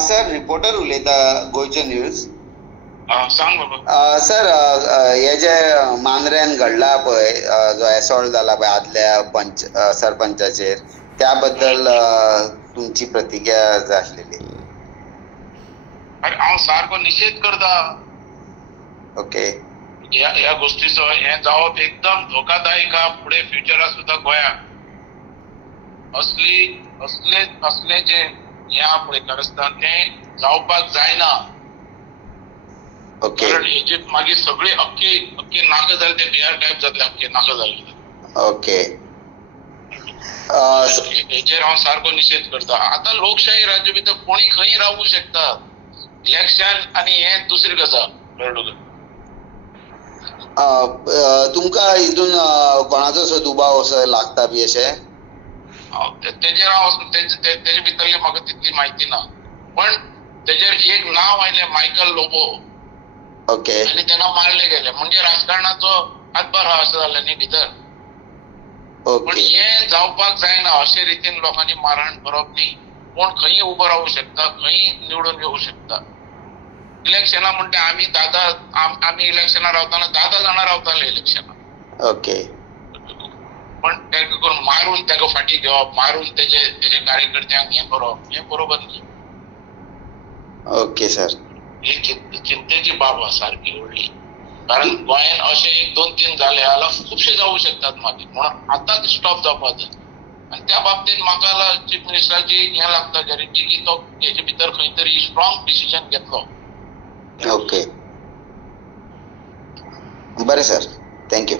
Sir reporter उलयता गोयचे news. सांग बाबा. सर हे जे मांद्रेन घडला पळय, जो एसॉल्ट जाला पळय आदल्या सरपंचाचेर, त्या बद्दल तुमची प्रतिक्रिया जाय आसलेली. अरे हांव सारको निशेध करता. ओके. ह्या गोष्टीचो हे जावप एकदम धोकादायक हा फुडें फ्युचराक सुद्दां गोंयांत. असले जे हे हा पळय कारस्थान तें जावपाक जायना. ओके. कारण हेजे मागीर सगळे अख्खे नाका जाले, ते बिहार टायप जातले, अख्खे नाका जाले. ओके. हेजेर हांव सारको निशेध करता. आतां लोकशाही राज्य भितर कोणी खंय रावूं शकता. इलेक्शन आनी हे दुसरी गजाल. कळ्ळो. तुमकां हितून कोणाचो असो दुबाव असो लागता बी अशें? तेजेर हांव तेजे भितरली म्हाका तितली म्हायती ना, पण तेजेर एक नांव आयलें, मायकल लोबो. ओके. आनी तेन्ना मारले गेले. म्हणजे राजकारणाचो हातभार हा असो जालें न्ही भितर. पण हे जावपाक जायना. अशे रितीन लोकांनी मारहाण करप न्ही. कोण खंय उबो रावूं शकता, खंय निवडून येवं शकता. इलेक्शनां म्हणटा आमी इलेक्शनां रावताना 10 जाणां रावताले इलेक्शनां. ओके. पण तेका करून मारून तेका फाटी घेवप, मारून तेजे कार्यकर्त्यांक हे करप, हे बरोबर न्ही. Okay sir. ही चिंतेची बाब आसा सारकी व्हडली. कारण गोंयान अशे 1-2-3 जाले जाल्यार खुबशे जावूं शकतात मागीर. म्हणून आतांच स्टॉप जावपाक जाय. आनी त्या बाबतींत म्हाका चीफ मिनिस्टराची हें लागता गॅरंटी की तो हेजे भितर खंय तरी स्ट्रॉंग डिसिजन घेतलो. ओके. बरें सर. थँक्यू.